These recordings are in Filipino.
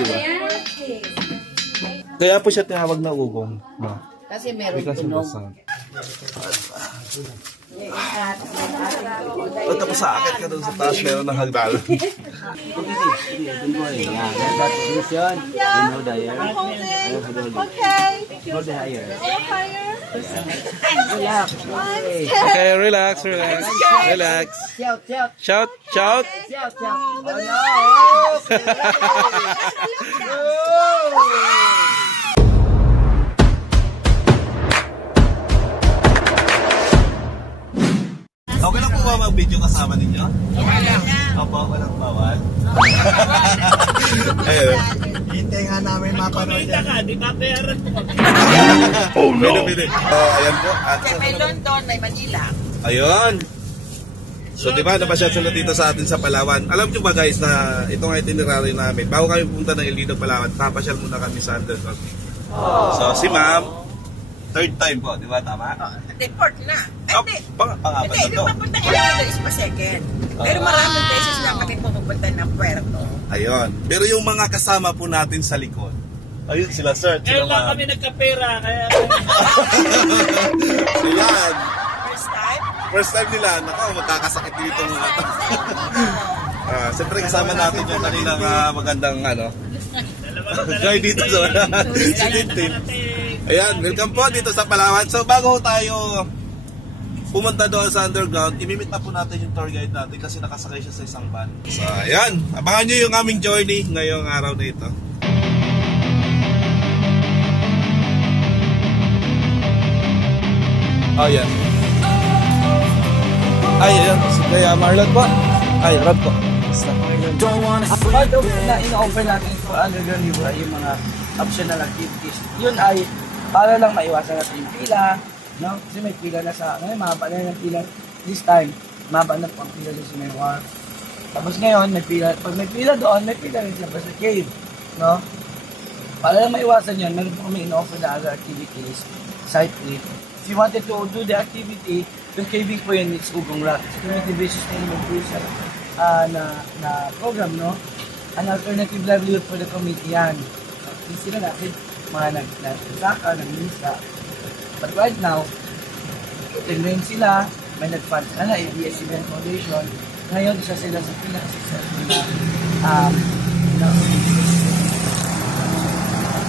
diba? Kaya po siya tinawag na ugong. No? Kasi meron tunog. O tapos sa akit ka doon sa taas, meron ng hagdan. Okay, relax. Shout. Oh no! Okay lang po ba mag-video kasama ninyo? Okay lang. Opo, walang bawal. Ayun. Hintay nga namin mapanood yan. Di ba bayaran mo? Oh no! Pwede. Ayan po. May London, may Manila. Ayun. So di ba napasyal sila dito sa atin sa Palawan. Alam nyo ba guys na ito nga itinerary namin. Bago kami pumunta ng Ilido, Palawan, papasyal muna kami sa Underground. So si ma'am, third time po, di ba? Tama? Hindi, fourth na. Pangapat na Hindi, to. papunta Ilido is pa second. Pero maraming beses na kami pumupunta ng Puerto. Ayun. Pero yung mga kasama po natin sa likod, ayun sila sir. Kaya lang kami nagkapera, kaya... Sila. First time? Nila, nako, magkakasakit dito mga ito. Siyempre kasama natin yung kaninang magandang guy dito sa Silintin. Ayan, welcome po dito sa Palawan. So bago tayo pumunta doon sa underground, imimit na po natin yung tour guide natin kasi nakasakay siya sa isang van. So ayan, abangan nyo yung aming journey ngayong araw na ito. Oh yan. Ay, ayan. Kaya Marlon po. Ay, Rod po. Part of na ino-offer natin for underground yung mga optional activities. Yun ay para lang maiwasan natin yung pila. No? Kasi may pila na sa, mahaba na yung pila. This time, mahaba na pang pila doon sa may wharf. Tapos ngayon, may pila. Pag may pila doon, may pila rin sa cave. No? Para lang maiwasan yun, meron po kami ino-offer na other activities. Side trip. If you wanted to do the activity, yung caving po yun, it's UGONG ROCK. Community basis na yung mag-usa na program, no? An alternative livelihood for the community yan. Sila natin, mga nagsaka, nag-minsa. But right now, tingnan sila, may nag-fund na ABS Event Foundation. Ngayon, isa sila sa pinaka-successful na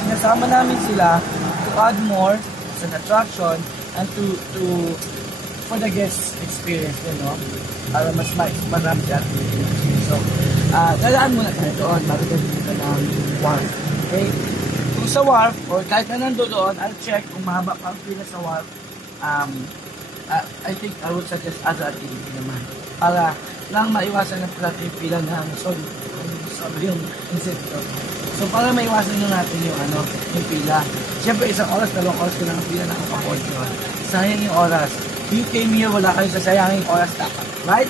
sinasama namin sila to add more as an attraction and to for the guest experience, para mas marami siya. So, dadaan muna tayo doon bago tayo dito ng wharf. Okay? Kung sa wharf, or kahit na nando doon, I'll check kung mahaba pa ang pila sa wharf. I think I would suggest other activity naman. Para lang maiwasan na pala yung pila na sorry yung insecto. So, para maiwasan na natin yung pila. Siyempre, isang oras, 2 oras ko lang ang pila nakakapod yun. Sayang yung oras. You came here, wala kayo sasayangin oras dapat. Right?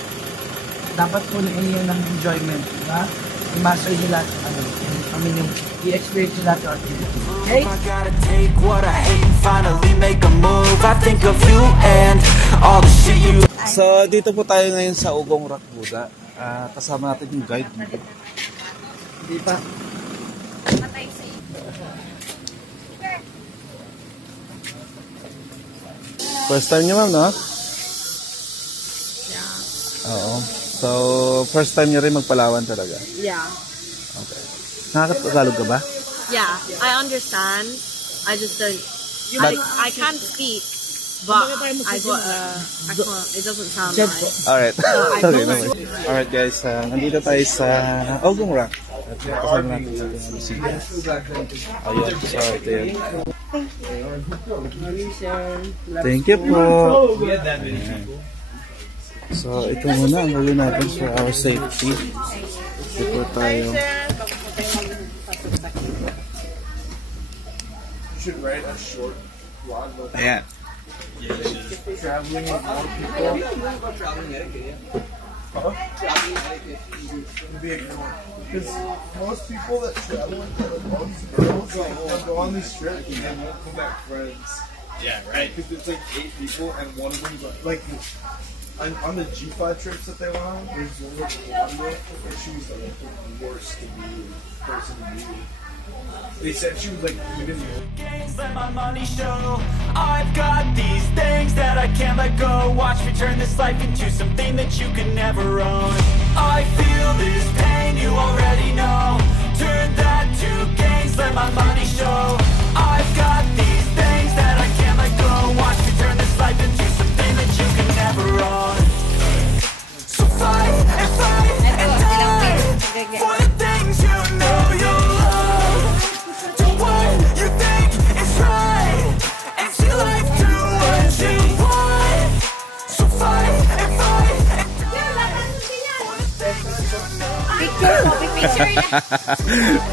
Dapat po niyo ng enjoyment. Diba? I-master nyo lahat yung i-experience nyo lahat yung activity. Okay? I gotta take what I hate and finally make a move. I think of you and all the shit you... So, dito po tayo ngayon sa UGONG ROCK Buda. Kasama natin yung guide. Hindi pa. First time niyo, ma'am, no? Yeah. Oo. So, first time niyo rin magpalawan talaga? Yeah. Okay. Nakakatagalog ka ba? Yeah, I understand. I just don't... I can't speak, but it doesn't sound right. Alright. Okay, no worries. Alright guys, nandito tayo sa UGONG ROCK. At kasama natin sa ating musika. Ayun, so ito yun. Thank you po. So, ito muna ang gawin natin for our safety. Before tayo. Should write a short blog. Ayan. Traveling with more people. Because most people that travel with most girls, they'll go on this trip and they won't come back friends. Yeah, right. Because it's like 8 people and one of them's like on the G5 trips that they went on, there's one with Colombia, and she was like the worst to be person to be. They said she was like even Let my money show. I've got these things that I can't let go. Watch me turn this life into something that you can never own. I feel this pain, you already know. Turn that to gains, let my money show. I've got these things that I can't let go. Watch me turn this life into something that you can never own. So fight and fight and die for the things you know you love. Do what you think is right and see life do what you want. So fight and fight and die for the things you know. Picture mo, picture na.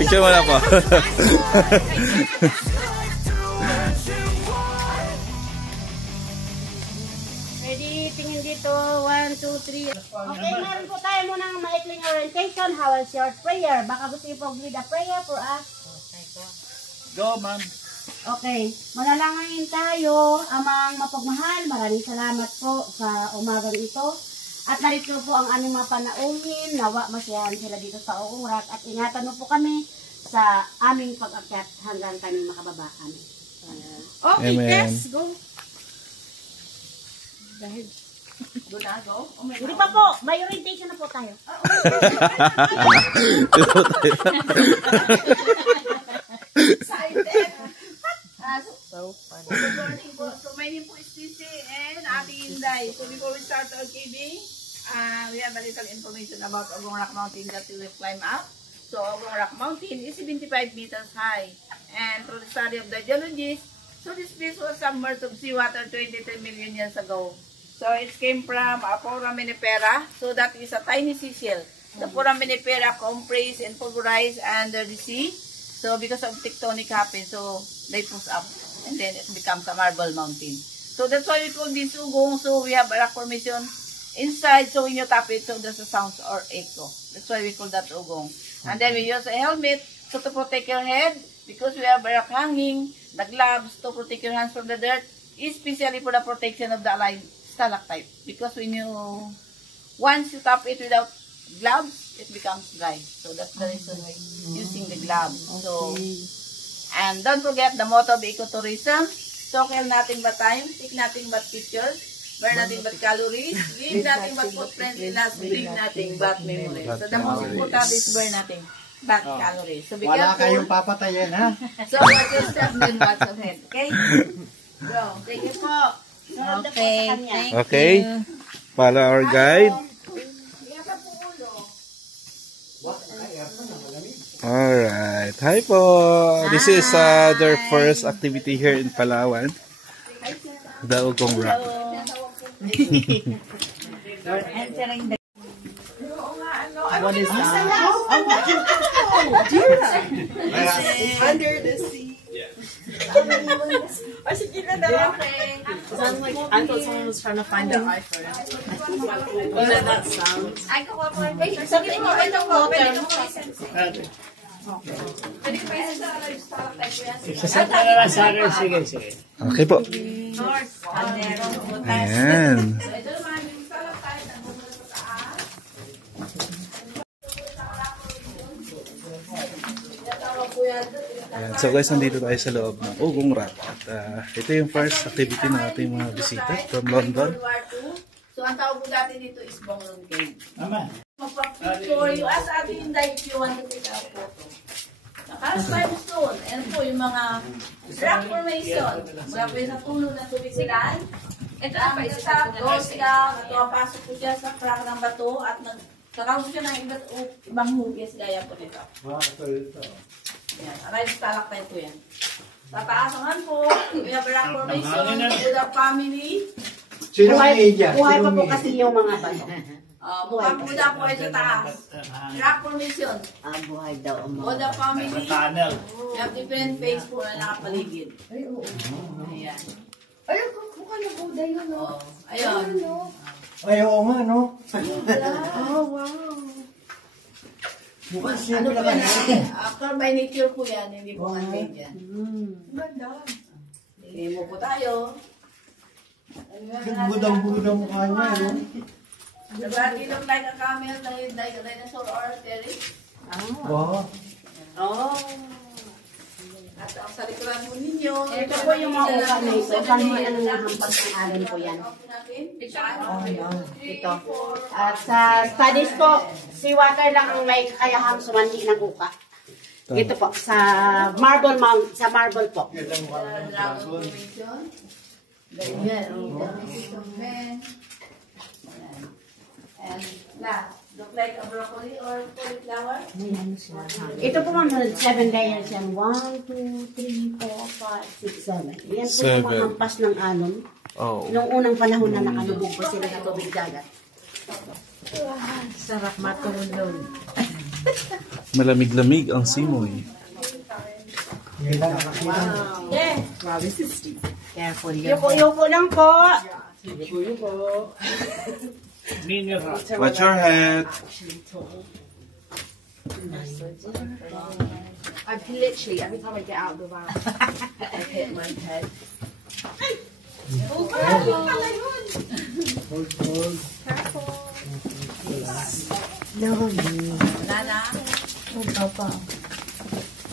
Picture mo na po. Ready? Tingin dito. 1, 2, 3. Okay, meron po tayo munang maikling orientation. How is your prayer? Baka gusto niyo po lead a prayer for us. Go, ma'am. Okay, manalangin tayo, amang mapagmahal. Maraming salamat po sa umagang ito. At narito po ang aming mga panauhin. Nawa masiyahan sila dito sa UGONG ROCK. At ingatan mo po kami sa aming pag-akyat hanggang kami makababa kami. Okay, Amen. Tess, go. Dahil, go na, go. Hindi pa po, may orientation na po tayo. Excited. So funny. Good morning po. So my name po is Tisi and Ate Inday. So before we start our KB, we have a little information about UGONG ROCK Mountain that we will climb up. So UGONG ROCK Mountain is 75 meters high. And through the study of the geologists, so this place was submerged of seawater 23 million years ago. So it came from foraminifera. So that is a tiny seashell. The foraminifera compressed and pulverized under the sea. So because of tectonic happens, so they push up and then it becomes a marble mountain. So that's why we call this UGONG. So we have a rock formation inside. So when you tap it, so there's a sound or echo. That's why we call that UGONG. And then we use a helmet so to protect your head because we have a rock hanging, the gloves to protect your hands from the dirt, especially for the protection of the alive stalactite. Because when you once you tap it without gloves, it becomes dry. So that's the reason why using the gloves. So, and don't forget the motto of ecotourism. So, kill nothing but time, take nothing but pictures, burn nothing but calories, leave nothing but footprints, and last leave nothing but memories. So, the most important is burn nothing but calories. So, be careful. Wala kayong papatayin, ha? So, watch your step and watch your head. Okay? Go. Thank you po. Okay, Okay. Follow our guide. Alright. Hi po. This is their first activity here in Palawan. The UGONG ROCK. What is that? Under the sea. Oh, sige na daw. I thought someone was trying to find the iPhone. What did that sound? Ay, sabi mo, ito po, pwede mo pwede ko isa sa stalactite yan. Sasat na lang sa akin. Sige, sige. Okay po. North, Caldero, Butas. Ayan. So, ito naman yung stalactite ang bumula sa taas. Ayan. So guys, nandito tayo sa loob ng UGONG ROCK. At ito yung first activity ng ating mga bisita from London. So, ang tawag po dati dito is Bonglong Cave. Mama. Magpa-picture, you ask Ate Inday if you want to take a photo. Naka limestone, and po yung mga rock formation. Mula po sa puno ng tubig silan. Ito ang isa, goes siya, papasok po siya sa crack ng bato at nagkakaroon siya ng ibang hugis gaya po nito. Yan, arrive stalactite po yan. Tataasangan po, we have rock formation with the family. Sino ang media? Buhay pa po kasi yung mga bato. Pagbuda po ay sa taas. Rock formation. Buhay daw ang O the family. Tunnel. We have different phase po na nakapaligid. Ay, oo. Ayan. Ay, mukha na buday nga, no? Ayun. Ay, oo nga, no? Oh, wow. Mukhang Ano simple po naman. yan? After by nature po yan, hindi po man made yan. Ganda. Hindi mo po tayo. Budang-budang mukha niya, no? The body look like a camel, like a dinosaur or a terry. Wow. Oh. At ang sa likuran po ninyo. Ito po yung mga uka na ito. Kanuhan ng hampas ng alin po yan. Ito. At sa studies po, si water lang ang may kakayahang sumandi ng uka. Ito po, sa marble mount, sa marble po. And last, look like a broccoli or cauliflower. Ito po mga 7 layers yan. 1, 2, 3, 4, 5, 6, 7. Yan po yung mga hampas ng alon. Oh. Noong unang panahon na nakalubog po sila sa tubig dagat. Sarap matulog. Malamig-lamig ang simoy. Wow, this is steep. Careful. Yuko lang po. Watch your head. I've literally, every time I get out of the van, I hit my head.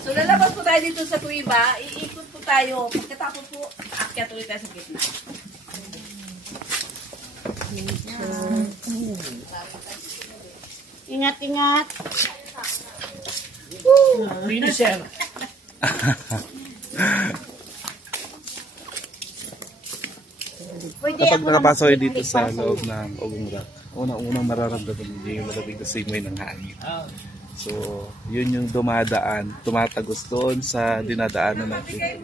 So lalabas po tayo dito sa kuiba, iikot po tayo. Pagkatapos po, aakyat ulit tayo sa gitna. Ingat-ingat. Finisher. Kapag nakapasok kayo dito sa loob ng UGONG ROCK, unang mararamdaman niyo yung malamig na simoy ng hangin. So, yun yung tumatagos doon sa dinadaanan natin.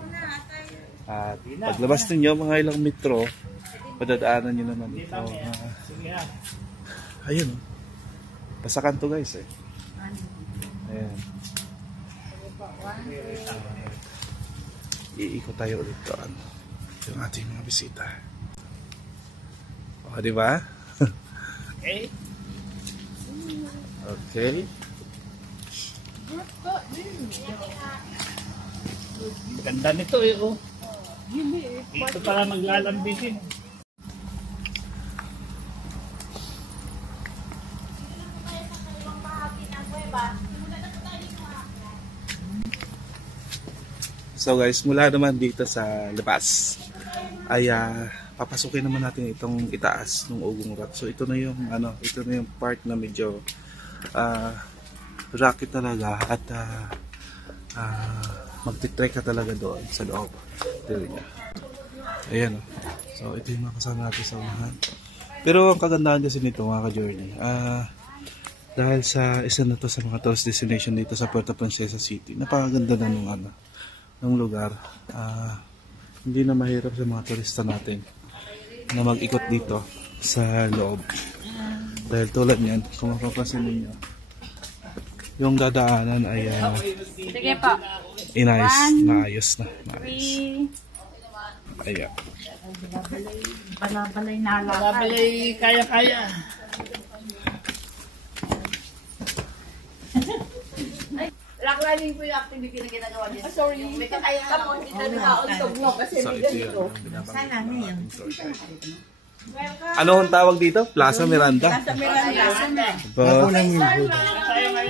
At paglabas ninyo, mga ilang metro, padadaanan nyo naman ito. Ayun, pasakan to guys eh. Ayan. Iikot tayo ulit doon. Yung ating mga bisita. O, diba? Okay. Okay. Ganda nito eh, oh. Ito para maglalambitin. So guys, mula naman dito sa labas ay papasukin naman natin itong itaas ng UGONG ROCK. So ito na yung ito na yung part na medyo rocky talaga at magti-trek ka talaga doon sa loob. Ayan oh. So ito yung mga kasama natin sa unahan. Pero ang kagandahan kasi nito mga ka-journey, dahil sa isa na to sa mga tourist destination dito sa Puerto Princesa City, napakaganda na ng lugar. Hindi na mahirap sa mga turista natin na mag-ikot dito sa loob. Dahil tulad niyan, kung mapapansin ninyo, yung dadaanan ay Sige po. maayos na. Ayan. Balabalay na lang. Balay, kaya-kaya. Rock climbing po yung activity na ginagawa niya. Sorry. May kakaya ka mo, hindi na nakauntog no, kasi So may ito ganito. Sana na yun. Ano ang tawag dito? Plaza Miranda? Sa Miranda.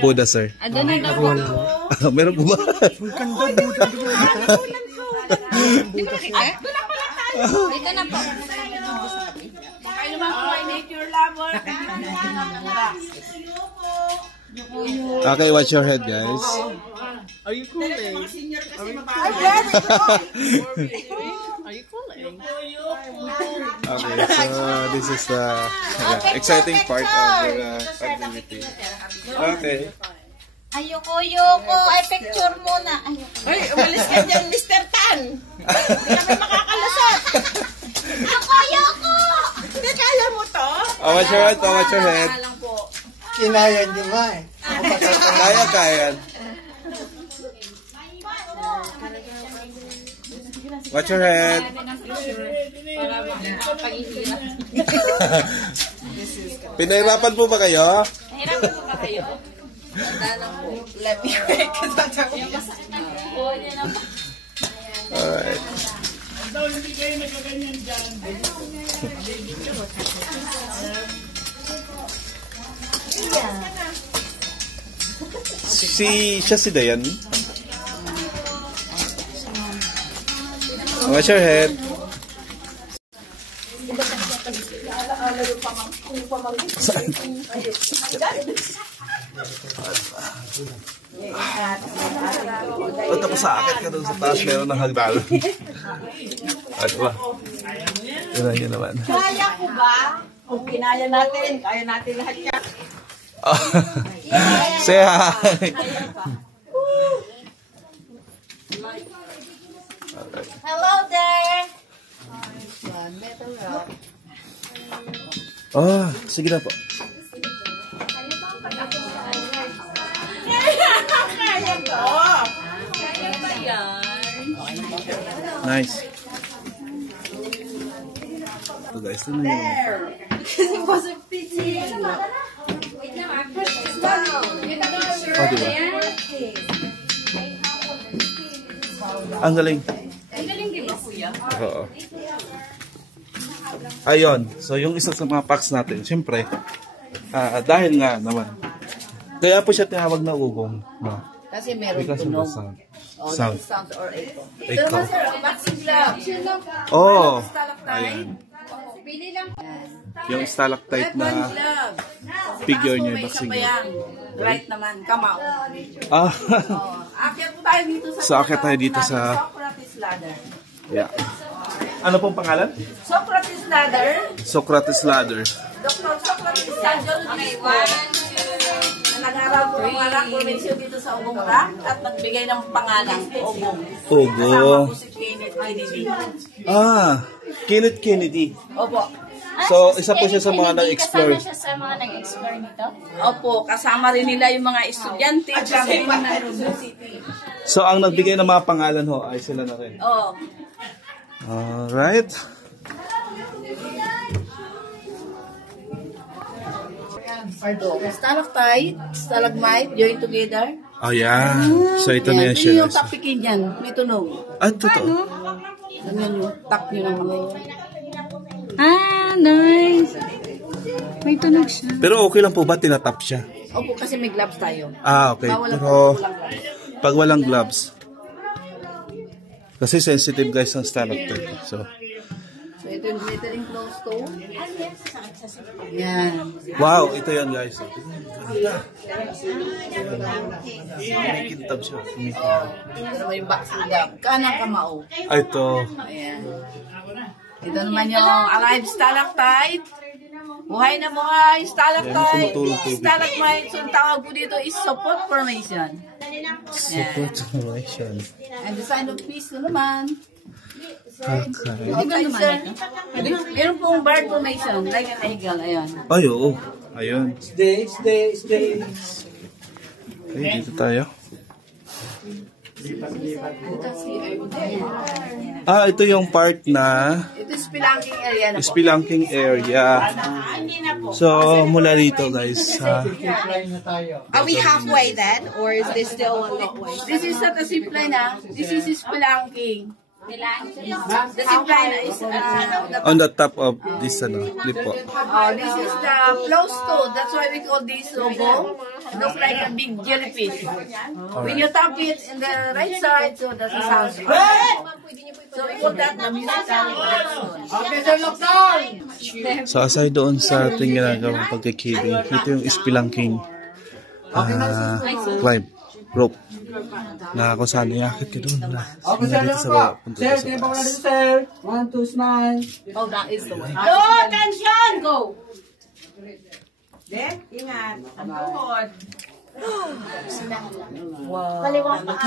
Buddha, sir. Ano na po? Meron po ba? Dito na po. Kayo naman po ay nature lover. Okay, watch your head, guys. Are you cooling? Okay, so this is the exciting part of the activity. Okay. Ayoko. Ay, picture muna. Ayoko. Ay, umalis ka dyan, Mr. Tan. Hindi kami makakalusot. Ayoko! Hindi, kaya mo to? Watch your head, watch your head. Kinaya niyo nga eh. Kaya. Watch your head. Pinahirapan po ba kayo? Nahirapan po ba kayo? Let me wait. Alright. Daw hindi kayo nagkaganyan dyan. Siya si Dayan. What's your head? O, tapos sa akit ka doon sa taas, meron ng hagdan. Ano ba? Yun naman. Kaya ko ba? Kung kinaya natin, kaya natin lahat yan. Say hi! Hello there! Oh, sige na po. Kaya ko. Kaya ba yan? Nice. So guys, ano yun? Because it wasn't fitting. Oh, diba? Ang galing. Ang galing din ba, kuya? Oo. Ayun. So, yung isa sa mga packs natin, syempre, dahil nga naman, kaya po siya tinawag na ugong. No? Kasi meron Because of the tunog. sound. Oh, Sound. sound or echo. Ito Echo. naman sir, ang boxing glove. Oh! Stalactite. Ayan. Pili lang. Yung stalactite na glove. figure niya, May isa boxing pa yan. Right naman, kamao. Ah! Oh, akyat po tayo dito sa... So, akyat tayo dito sa- Socrates ladder. Yeah. Ano pong pangalan? Socrates ladder. Socrates Ladder. Dr. Socrates Psychologist po. Na nag-aral po ng walang formation dito sa Ugong Rock at nagbigay ng pangalan, Ugong. Ugo. Kasama po si Kenneth Kennedy. Kenneth Kennedy. Opo. So, isa po siya sa mga nag-explore. Kasama siya sa mga nag-explore nito? Opo, kasama rin nila yung mga estudyante from university. So, ang nagbigay ng mga pangalan ho ay sila na rin. Oh. Alright. Stalactite, stalagmite, join together. Oh, yeah. So, ito na yan Yan siya. yung tapikin yan, may tunog. Ah, totoo. Ganyan yung tap nyo ng mga. Ah, nice! May tunog siya. Pero okay lang po ba tinatap siya? Opo, kasi may gloves tayo. Ah, okay. Bawal ang Pero walang gloves. pag walang gloves, kasi sensitive guys ang stalactite. So, So, ito yung glittering close to. Yan. wow, ito yan guys. Kumikintab siya. Ito yung boxing glove. Kanang kamao. Ah, ito. Ayan. Ito naman yung alive stalactite. Buhay na buhay, Ayan, stalactite, tumutulong tubig. stalagmite. So, ang tawag po dito is support formation. Support formation. And the sign of peace ko naman. Okay. Okay, sir. Meron pong bird formation, like an eagle. Ayan. Ay, oo. Ayun. Stay. Okay, dito tayo. Ah, ito yung part na Ito is spelunking area na po. spelunking area. So, mula dito guys. Are we halfway then, or is this still on the way? This is not a zipline na. This is spelunking. The zipline is On the top of this clip po. this is the close to. That's why we call this logo. Looks like a big jellyfish. When you tap it in the right side, so that's the sound. So we call that the musical direction. So, aside doon sa ating ginagawang pagkikibing, ito yung spelunking climb, rope. Na kung saan iakit ka doon. Okay, sir, Dito sa baba, punta sir, sa tingnan po taas. natin, sir. 1, 2, smile. Oh, that is the way. No, attention! Go! Ingat. Ang tuhod. Kaliwang paa.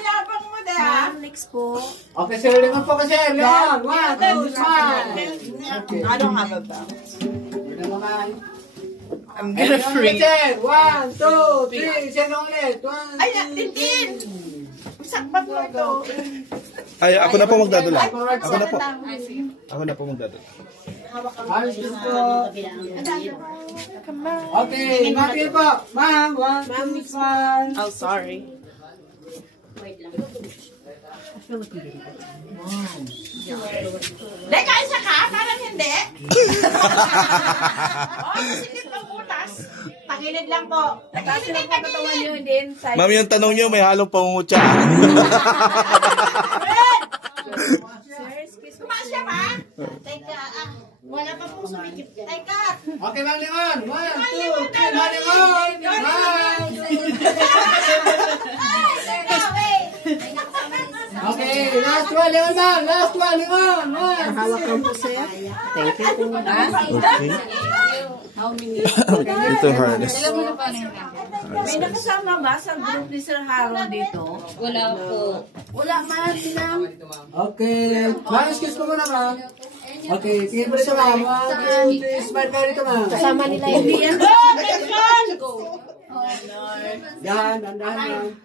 Labang mo na. Next po. Okay, sir, lingon po ka, sir. Lingon. 1, 2, smile. Okay. I don't have a bounce. Naman. I'm gonna freeze. Sir, 1, 2, 3, sir, ulit. 1, 2, Ay, natintin! Sakpat mo ito. Ay, ako na po magdadala. Ako na po. Ako na po magdadala. Ayos din po. Okay, mati po. Ma'am, 1, 2, smile. Oh, sorry. Hindi, kaisa ka? Parang hindi. Masikip ng butas. Pagilid lang po. Kasi lang pagkatawan nyo din. Ma'am, yung tanong nyo, may halong pangungutya. Tumaas siya pa? Teka, wala pa pong sumikip. Teka. Okay, Mang Limon. 1, 2, 3, Mang Limon. Okay, last one, Limon, Mang. Last one, Limon. Hawak lang po sa'yo. Thank you po. Okay. Ito harness. May nakasama ba sa group ni Sir Harold dito? Wala po. Wala man silang. Okay. Mang, excuse po muna, Mang. Okay, tingin mo dito, Mang. 1, 2, 3, smile kayo dito, Mang. Kasama nila yun. Hindi yan. Dahan, dahan, Mang.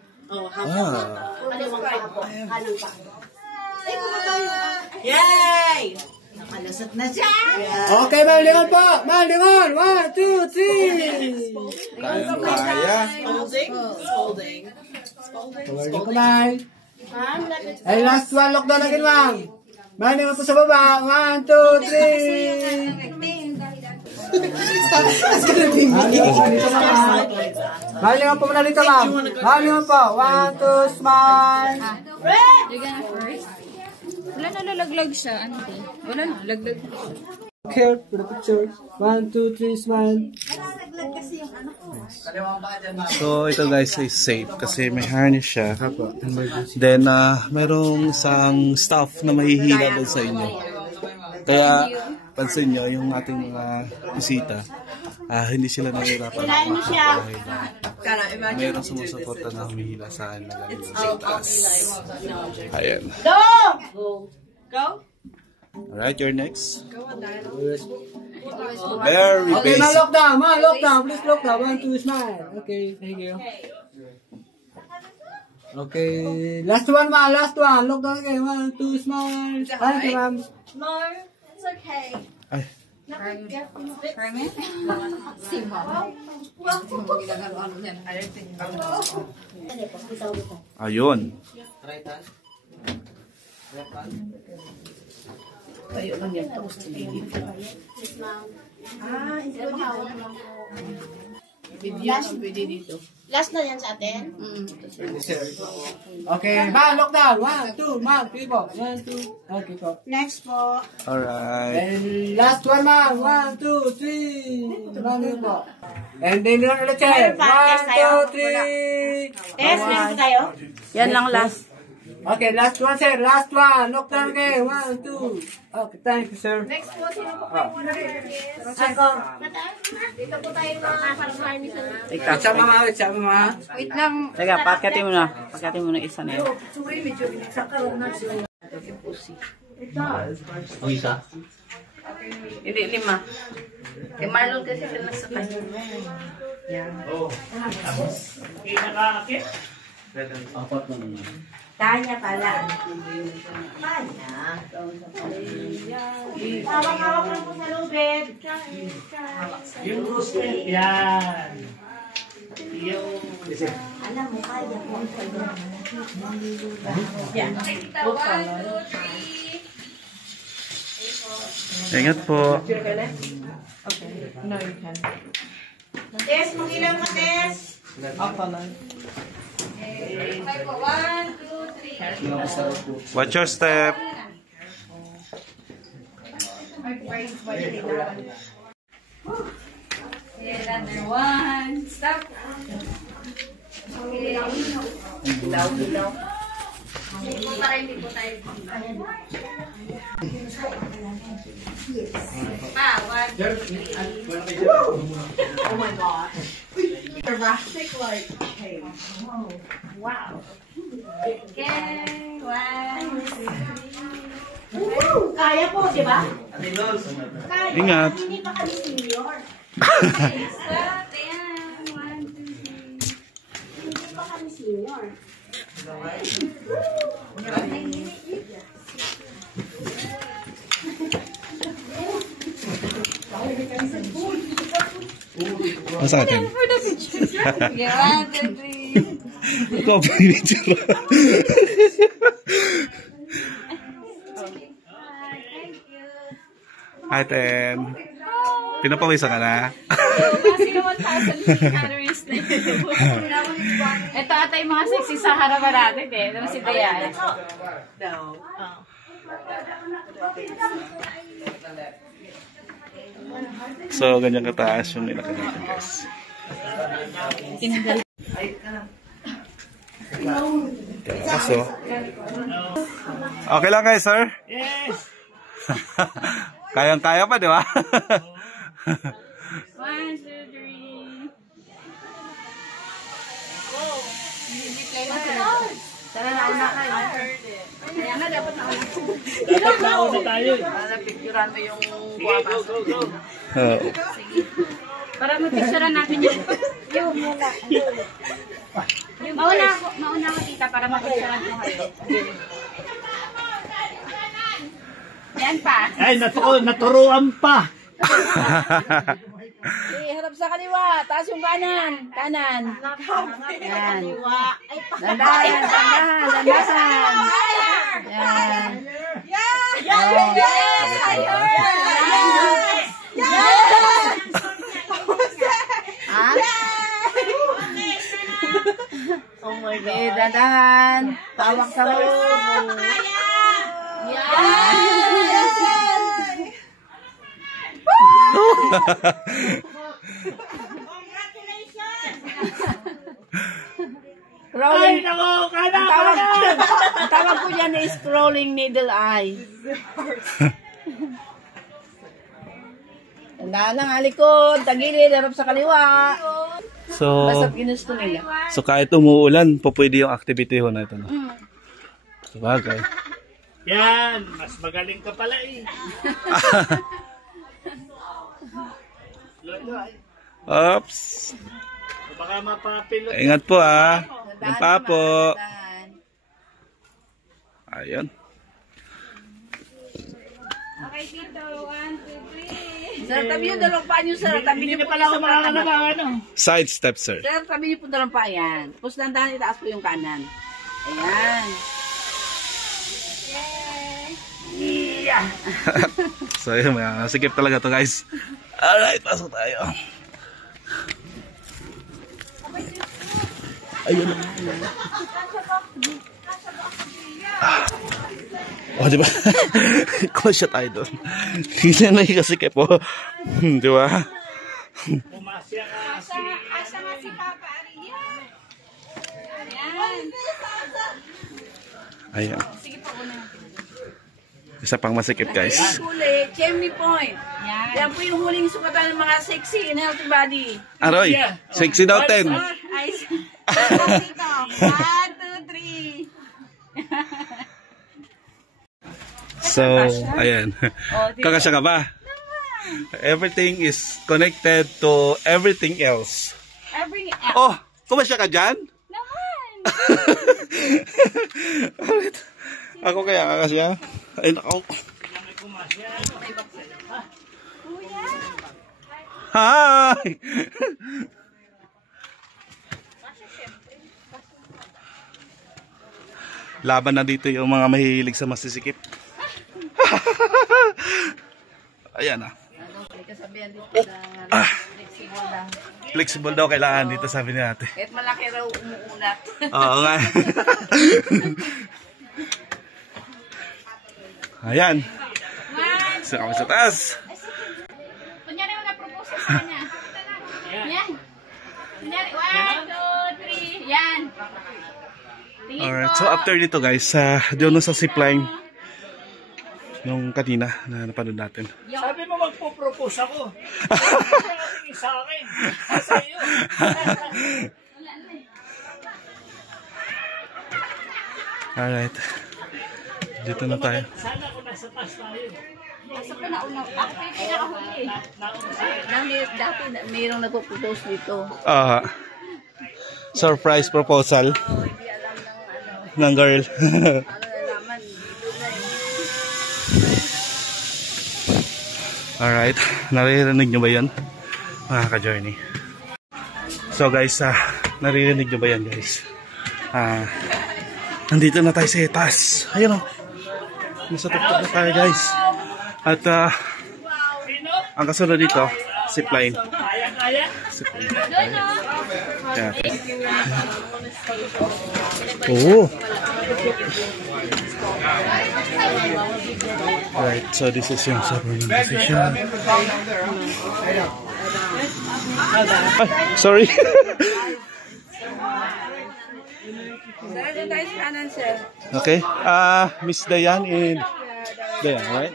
Yay! Nakalusot na siya! Okay, Mang Limon po. Mang Limon. 1, 2, 3. Kaya. Holding. Tawagin ko, Mang. Ay, last one, lockdown again, Mang. Mang Limon po sa baba. 1, 2, 3. Mang Limon po muna dito, Mang. Mang Limon po. 1, 2, smile. Wala na lalaglag siya. Ano to? Wala na, laglag. Here for the picture. 1, 2, 3, smile. So, ito guys is safe kasi may harness siya. Then, merong isang staff na mahihila doon sa inyo. Kaya, pansin nyo, yung ating mga bisita, hindi sila nahihirapan. Mayroong sumusuporta na humihila sa akin na ganyan sa taas. Ayan. Go! Alright, you're next. Very Okay, basic. lockdown. Lockdown. Please lockdown. 1, 2, smile. Okay, thank you. Okay, last one, ma. Last one. Lockdown again. 1, 2, smile. Thank you, ma'am. No, it's okay. Ay. Ayun. Tayo lang yan. Tapos pwede dito. Last na yan sa atin? Okay, ma. Lockdown. 1, 2, ma. 3 po. 1, 2. Okay po. Next po. Alright. And last one, ma. 1, 2, 3. Mami po. And then lang ulit siya. 1, 2, 3. Test, meron po tayo? Yan lang last. Okay, last one, sir. Last one. Lockdown again. 1, 2. Okay, thank you, sir. Next po, sino po kayo muna Ako. Dito po tayo mga parang harness. Sama, ma. Sama, ma. Wait lang. Teka, pakatin mo na. Pakatin mo na isa na yun. Sorry, medyo binagsakalong na siya. Hindi, 5. Kay Marlon kasi sila sa kanya. Pinaka-akit? Tanya pala. Hawak-hawak lang po sa lubid. Yung roasted. Yan. Yung... Alam mo, kaya po. Yan. Ingat po. No, you can. Tess, mag-ilang ka, Tess. Watch your step. Another one. Stop. Dilaw. Para hindi po tayo. Oh my gosh. Drastic like, hey. Wow. Okay, 1, 2, 3. Kaya po, di ba? Kaya. Ingat. Hindi pa kami senior. Stop. Ayan. 1, 2, 3. Hindi pa kami senior. Masa atin? For the picture. Okay, 1, 2, 3. Ikaw pa yung picture. Hi, Ten. Pinapawisan ka na? Kasi 1,000 calories na yun. Ito ata yung mga sexy sa harapan natin eh. Naman si Daya. No. So, ganyan kataas yung nilaki natin, guys. So, okay lang kayo, sir? Yes! Kayang-kaya pa, di ba? 1, 2, 3. Oh! Hindi-play na sila. Tara na una kayo. I heard it. Kaya nga dapat na una. Dapat nauna tayo. Para picturean mo yung guwapas. Go. Sige. Para mapicturean natin yung mula. Mauna ako tita para mapicturean ko kayo. Yan pa. Ay, naturuan pa. Harap sa kaliwa. Taas yung kanan. Yan. Dandahan. Yan. Oh my God. Dandahan. Tawak sa loob. Ay, nako, Kana! Ang tawag ko dyan is scrolling needle eye. Tandaan lang, alikod, tagilid, harap sa kaliwa. Basta ginusto nila. So kahit umuulan, pwede yung activity ho na ito. No? Sabagay. Yan, mas magaling ka pala eh. Oops. Baka mapapilot. Ingat po ah. Yan pa po. Ayun. Okay, Tito. 1, 2, 3. Sir, tabi yung dalawang paa nyo, sir. Tabi Hindi nyo na po pala ako makakalabangan. Side step, sir. Sir, tabi nyo po dalawang paa yan. Tapos dandahan itaas po yung kanan. Ayan. Yeah. So yun, sikip talaga to guys. Alright, pasok tayo. Ayun. Oh, di ba? Kusya tayo doon. Hindi na nagkasikip po. Di ba? Pumasya ka. Asa nga si Papa Aria. Ayan. Ayan. Sige po, una. Isa pang masikip guys. Huli, chimney point. Yan po yung huling sukatan ng mga sexy and healthy body. Aroy, sexy daw 10. Ay, dito. 1, 2, 3. So, ayan. Kakasya ka ba? Everything is connected to everything else. Everything else. Oh, kumasya ka dyan? Naman. Alright. Ako kaya kakasya? Ay, nako. Hi! Laban na dito yung mga mahilig sa masisikip. Ayan na. Flexible daw kailangan dito, sabi ni ate. Kahit malaki raw umuunat. Oo nga. Ayan. Sa kami sa taas. Kunyari mo na-propose sa kanya. Yan. Kunyari, 1, 2, 3. Yan. Alright, so after nito guys, doon sa zipline nung kanina na napanood natin. Sabi mo magpo-propose ako. Sa akin. Sa iyo. Alright. Dito na tayo. Sana ako nasa taas tayo. Asa ko nauna. Ako pa yung pinakahuli. Dati mayroong nagpo-propose dito. Surprise proposal Hindi alam ng ng girl. nalaman. Dito na Alright, naririnig nyo ba yan? Mga ka-journey. So guys, naririnig nyo ba yan guys? Nandito na tayo sa taas. Ayun o. Nasa tuktok na tayo guys. At Ang kasunod dito, zipline. Kaya? Yeah. Oh. Right, so this is yung sobrang position. Ay, sorry. Okay. Miss Dayan and Dayan, right?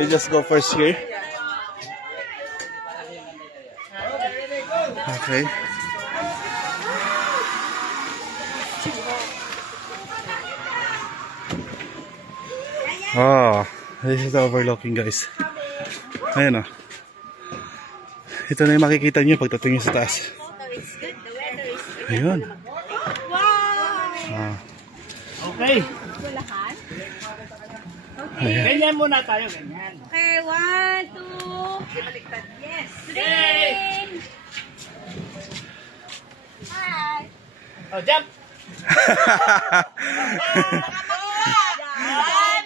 We just go first here. Okay. Oh, this is the overlooking, guys. Ayan, oh. Ito na yung makikita nyo pagdating nyo sa taas. Ayun. Ah. Okay. Ayan. Ganyan muna tayo, ganyan. Okay, 1, 2. Yes. Green. Hi. Oh, jump.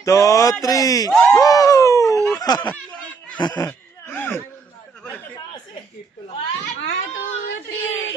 2, 3. Woo! 1, 2, 3.